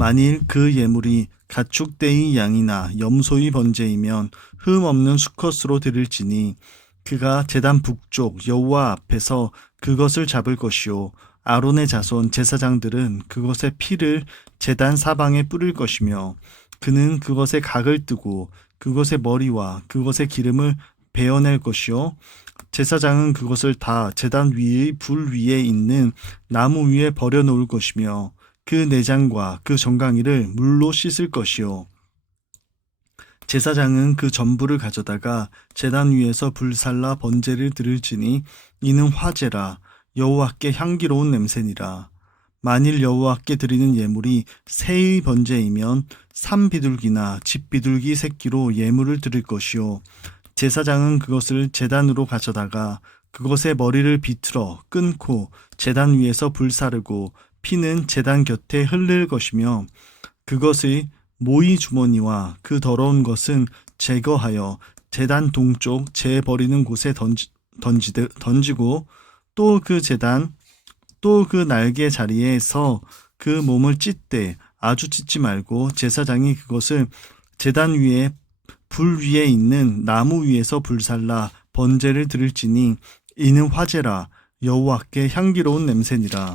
만일 그 예물이 가축대의 양이나 염소의 번제이면 흠 없는 수컷으로 드릴지니 그가 제단 북쪽 여호와 앞에서 그것을 잡을 것이요 아론의 자손 제사장들은 그것의 피를 제단 사방에 뿌릴 것이며 그는 그것의 각을 뜨고 그것의 머리와 그것의 기름을 베어낼 것이요 제사장은 그것을 다 제단 위의 불 위에 있는 나무 위에 버려 놓을 것이며 그 내장과 그 정강이를 물로 씻을 것이요. 제사장은 그 전부를 가져다가 제단 위에서 불살라 번제를 들을지니 이는 화제라 여호와께 향기로운 냄새니라. 만일 여호와께 드리는 예물이 새의 번제이면 산비둘기나 집비둘기 새끼로 예물을 드릴 것이요 제사장은 그것을 제단으로 가져다가 그것의 머리를 비틀어 끊고 제단 위에서 불사르고 피는 재단 곁에 흘릴 것이며 그것의 모이 주머니와 그 더러운 것은 제거하여 재단 동쪽 재 버리는 곳에 던지, 던지, 던지고 또 그 재단 또 그 날개 자리에서 그 몸을 찢되 아주 찢지 말고 제사장이 그것을 재단 위에 불 위에 있는 나무 위에서 불살라 번제를 드릴지니 이는 화제라 여호와께 향기로운 냄새니라.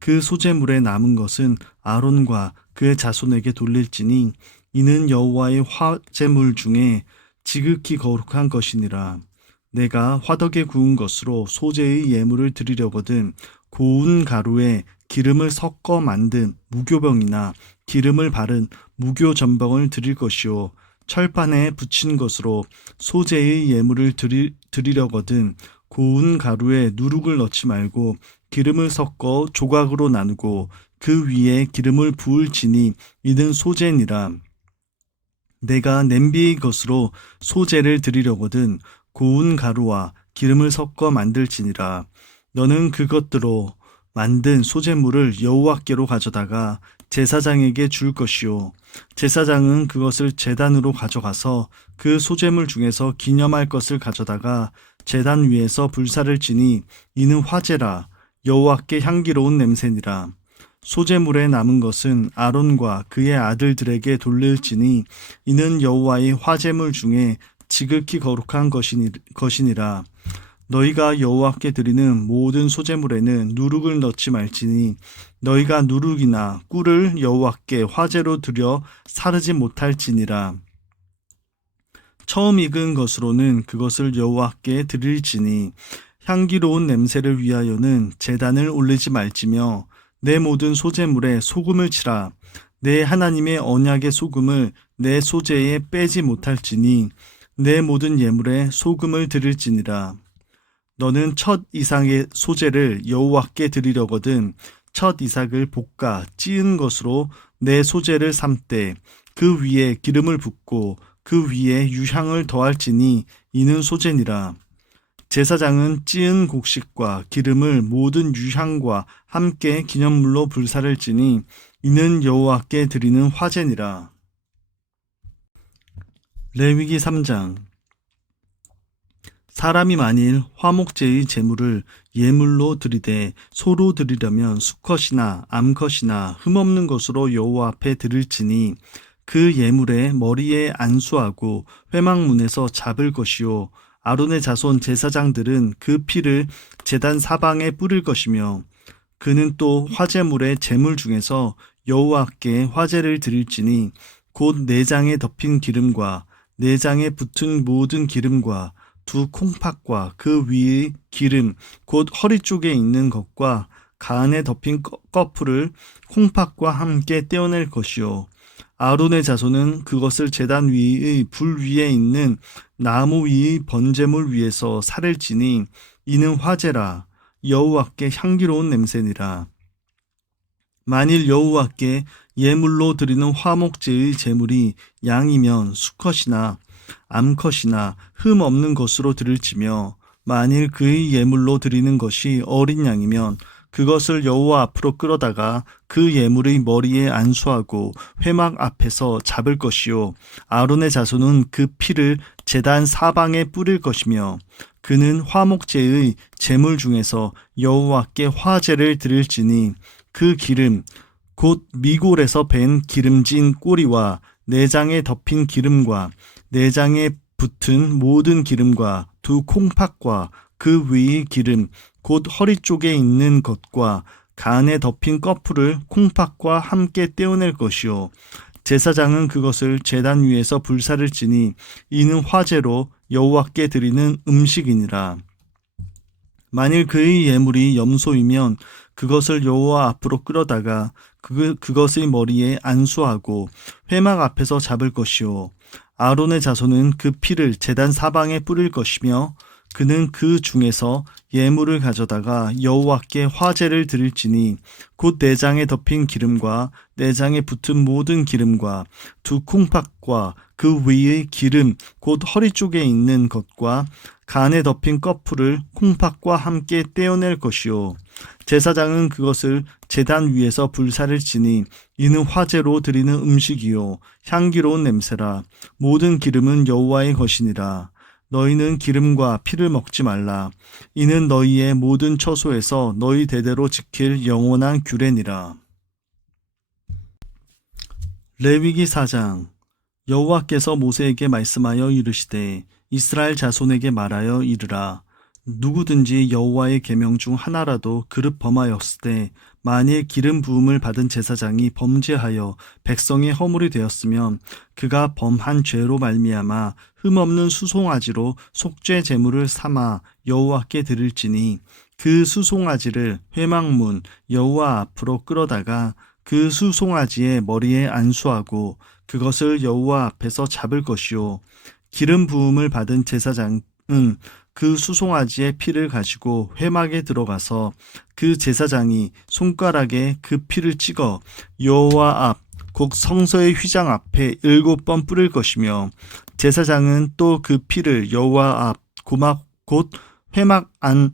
그 소재물에 남은 것은 아론과 그의 자손에게 돌릴지니 이는 여호와의 화재물 중에 지극히 거룩한 것이니라. 내가 화덕에 구운 것으로 소재의 예물을 드리려거든 고운 가루에 기름을 섞어 만든 무교병이나 기름을 바른 무교 전병을 드릴 것이요 철판에 붙인 것으로 소재의 예물을 드리, 드리려거든 고운 가루에 누룩을 넣지 말고 기름을 섞어 조각으로 나누고 그 위에 기름을 부을지니 이는 소재니라. 내가 냄비의 것으로 소재를 드리려거든 고운 가루와 기름을 섞어 만들지니라. 너는 그것들로 만든 소재물을 여호와께로 가져다가 제사장에게 줄 것이요 제사장은 그것을 제단으로 가져가서 그 소재물 중에서 기념할 것을 가져다가 제단 위에서 불사를 지니 이는 화재라 여호와께 향기로운 냄새니라. 소재물에 남은 것은 아론과 그의 아들들에게 돌릴지니 이는 여호와의 화재물 중에 지극히 거룩한 것이니라. 너희가 여호와께 드리는 모든 소재물에는 누룩을 넣지 말지니 너희가 누룩이나 꿀을 여호와께 화재로 드려 사르지 못할지니라. 처음 익은 것으로는 그것을 여호와께 드릴지니 향기로운 냄새를 위하여는 재단을 올리지 말지며 내 모든 소재물에 소금을 치라 내 하나님의 언약의 소금을 내 소재에 빼지 못할지니 내 모든 예물에 소금을 드릴지니라 너는 첫 이상의 소재를 여호와께 드리려거든 첫 이삭을 볶아 찌은 것으로 내 소재를 삼되 그 위에 기름을 붓고 그 위에 유향을 더할지니 이는 소재니라 제사장은 찌은 곡식과 기름을 모든 유향과 함께 기념물로 불사를 지니 이는 여호와께 드리는 화제니라. 레위기 3장 사람이 만일 화목제의 제물을 예물로 드리되 소로 드리려면 수컷이나 암컷이나 흠없는 것으로 여호와 앞에 드릴지니 그 예물의 머리에 안수하고 회막문에서 잡을 것이요 아론의 자손 제사장들은 그 피를 제단 사방에 뿌릴 것이며 그는 또 화제물의 재물 중에서 여호와께 화제를 드릴지니 곧 내장에 덮인 기름과 내장에 붙은 모든 기름과 두 콩팥과 그 위의 기름 곧 허리 쪽에 있는 것과 간에 덮인 꺼풀을 콩팥과 함께 떼어낼 것이요 아론의 자손은 그것을 제단 위의 불 위에 있는 나무 위 번제물 위에서 살을지니 이는 화제라 여호와께 향기로운 냄새니라. 만일 여호와께 예물로 드리는 화목제의 제물이 양이면 수컷이나 암컷이나 흠 없는 것으로 드릴지며 만일 그의 예물로 드리는 것이 어린 양이면 그것을 여호와 앞으로 끌어다가 그 예물의 머리에 안수하고 회막 앞에서 잡을 것이요 아론의 자손은 그 피를 제단 사방에 뿌릴 것이며 그는 화목제의 제물 중에서 여호와께 화제를 드릴지니 그 기름 곧 미골에서 밴 기름진 꼬리와 내장에 덮인 기름과 내장에 붙은 모든 기름과 두 콩팥과 그 위의 기름 곧 허리 쪽에 있는 것과 간에 덮인 커플을 콩팥과 함께 떼어낼 것이요 제사장은 그것을 제단 위에서 불사를 지니 이는 화재로 여호와께 드리는 음식이니라. 만일 그의 예물이 염소이면 그것을 여호와 앞으로 끌어다가 그, 그것의 머리에 안수하고 회막 앞에서 잡을 것이요 아론의 자손은 그 피를 제단 사방에 뿌릴 것이며 그는 그 중에서 예물을 가져다가 여호와께 화제를 드릴지니 곧 내장에 덮인 기름과 내장에 붙은 모든 기름과 두 콩팥과 그 위의 기름 곧 허리 쪽에 있는 것과 간에 덮인 꺼풀을 콩팥과 함께 떼어낼 것이요 제사장은 그것을 제단 위에서 불사를 지니 이는 화제로 드리는 음식이요 향기로운 냄새라 모든 기름은 여호와의 것이니라 너희는 기름과 피를 먹지 말라. 이는 너희의 모든 처소에서 너희 대대로 지킬 영원한 규례니라. 레위기 4장 여호와께서 모세에게 말씀하여 이르시되 이스라엘 자손에게 말하여 이르라 누구든지 여호와의 계명 중 하나라도 그릇 범하였을 때 만일 기름 부음을 받은 제사장이 범죄하여 백성의 허물이 되었으면 그가 범한 죄로 말미암아 흠없는 수송아지로 속죄 제물을 삼아 여호와께 드릴지니 그 수송아지를 회망문 여호와 앞으로 끌어다가 그 수송아지의 머리에 안수하고 그것을 여호와 앞에서 잡을 것이요 기름 부음을 받은 제사장은 그 수송아지의 피를 가지고 회막에 들어가서 그 제사장이 손가락에 그 피를 찍어 여호와 앞곧 성서의 휘장 앞에 일곱 번 뿌릴 것이며 제사장은 또 그 피를 여호와 앞 고막 곧 회막 안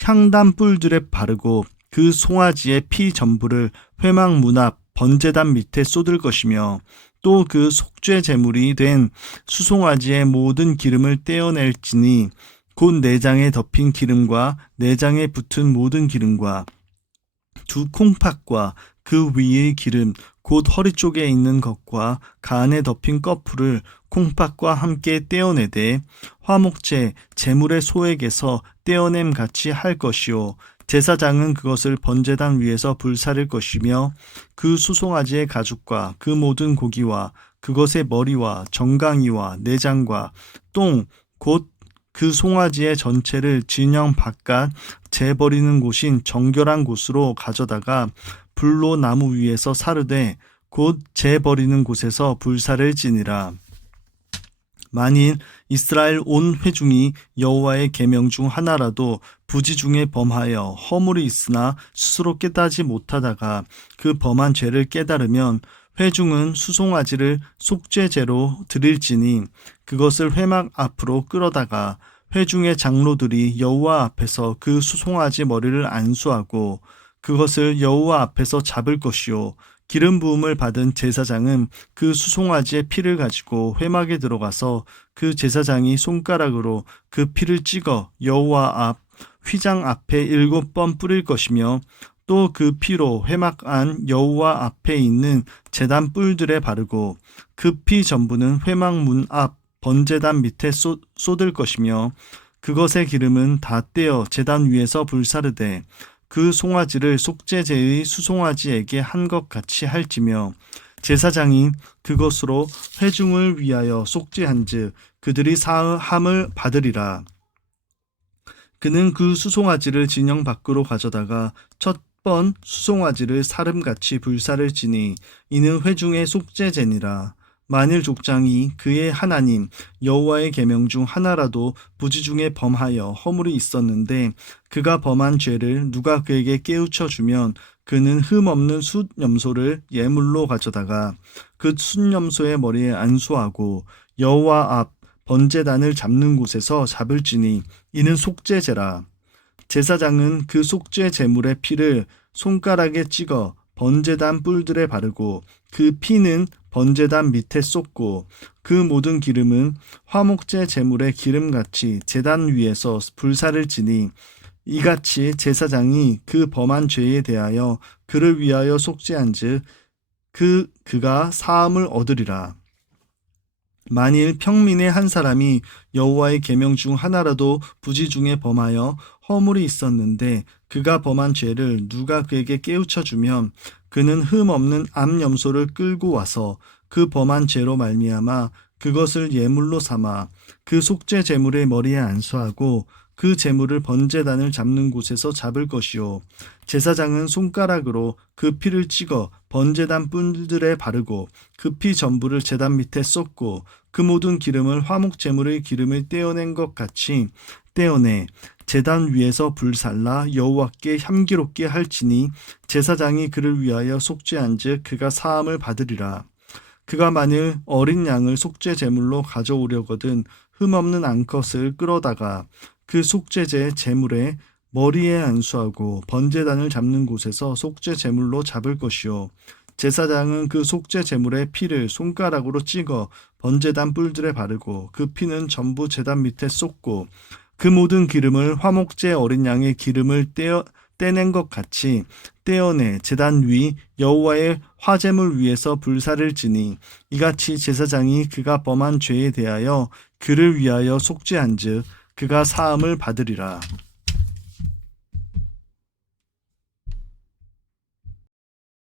향단 뿔들에 바르고 그 송아지의 피 전부를 회막 문 앞 번제단 밑에 쏟을 것이며 또 그 속죄 제물이 된 수송아지의 모든 기름을 떼어낼지니 곧 내장에 덮인 기름과 내장에 붙은 모든 기름과 두 콩팥과 그 위의 기름 곧 허리 쪽에 있는 것과 간에 덮인 거풀을 콩팥과 함께 떼어내되 화목제 제물의 소액에서 떼어냄 같이 할 것이요 제사장은 그것을 번제단 위에서 불사를 것이며 그 수송아지의 가죽과 그 모든 고기와 그것의 머리와 정강이와 내장과 똥곧 그 송아지의 전체를 진영 바깥 재버리는 곳인 정결한 곳으로 가져다가 불로 나무 위에서 사르되 곧 재버리는 곳에서 불사를 지니라. 만일 이스라엘 온 회중이 여호와의 계명 중 하나라도 부지 중에 범하여 허물이 있으나 스스로 깨닫지 못하다가 그 범한 죄를 깨달으면 회중은 수송아지를 속죄제로 드릴지니 그것을 회막 앞으로 끌어다가 회중의 장로들이 여호와 앞에서 그 수송아지 머리를 안수하고 그것을 여호와 앞에서 잡을 것이요 기름 부음을 받은 제사장은 그 수송아지의 피를 가지고 회막에 들어가서 그 제사장이 손가락으로 그 피를 찍어 여호와 앞 휘장 앞에 일곱 번 뿌릴 것이며 또그 피로 회막 안 여우와 앞에 있는 재단 뿔들에 바르고 그 피 전부는 회막 문 앞번재단 밑에 쏟, 쏟을 것이며 그것의 기름은 다 떼어 재단 위에서 불사르되 그 송아지를 속죄제의 수송아지에게 한 것 같이 할지며 제사장이 그것으로 회중을 위하여 속죄한즉 그들이 사함을 받으리라. 그는 그 수송아지를 진영 밖으로 가져다가 번 수송아지를 사름같이 불사를 지니 이는 회중의 속죄제니라. 만일 족장이 그의 하나님 여호와의 계명 중 하나라도 부지 중에 범하여 허물이 있었는데 그가 범한 죄를 누가 그에게 깨우쳐 주면 그는 흠없는 숫염소를 예물로 가져다가 그 숫염소의 머리에 안수하고 여호와 앞 번제단을 잡는 곳에서 잡을지니 이는 속죄제라 제사장은 그 속죄 제물의 피를 손가락에 찍어 번제단 뿔들에 바르고 그 피는 번제단 밑에 쏟고 그 모든 기름은 화목제 제물의 기름같이 제단 위에서 불사를 지니 이같이 제사장이 그 범한 죄에 대하여 그를 위하여 속죄한즉 그 그가 사함을 얻으리라. 만일 평민의 한 사람이 여호와의 계명 중 하나라도 부지 중에 범하여 허물이 있었는데 그가 범한 죄를 누가 그에게 깨우쳐 주면 그는 흠 없는 암염소를 끌고 와서 그 범한 죄로 말미암아 그것을 예물로 삼아 그 속죄 제물의 머리에 안수하고 그제물을 번제단을 잡는 곳에서 잡을 것이요 제사장은 손가락으로 그 피를 찍어 번제단 뿔들에 바르고 그 피 전부를 제단 밑에 쏟고 그 모든 기름을 화목 제물의 기름을 떼어낸 것 같이 떼어내 제단 위에서 불살라 여호와께 향기롭게 할지니 제사장이 그를 위하여 속죄한즉 그가 사함을 받으리라. 그가 만일 어린 양을 속죄 제물로 가져오려거든 흠없는 암컷을 끌어다가 그 속죄제 제물에 머리에 안수하고 번제단을 잡는 곳에서 속죄 제물로 잡을 것이요 제사장은 그 속죄 제물의 피를 손가락으로 찍어 번제단 뿔들에 바르고 그 피는 전부 제단 밑에 쏟고 그 모든 기름을 화목제 어린 양의 기름을 떼어 떼낸 것 같이 떼어내 재단 위 여호와의 화제물 위에서 불사를 지니 이같이 제사장이 그가 범한 죄에 대하여 그를 위하여 속죄한즉 그가 사함을 받으리라.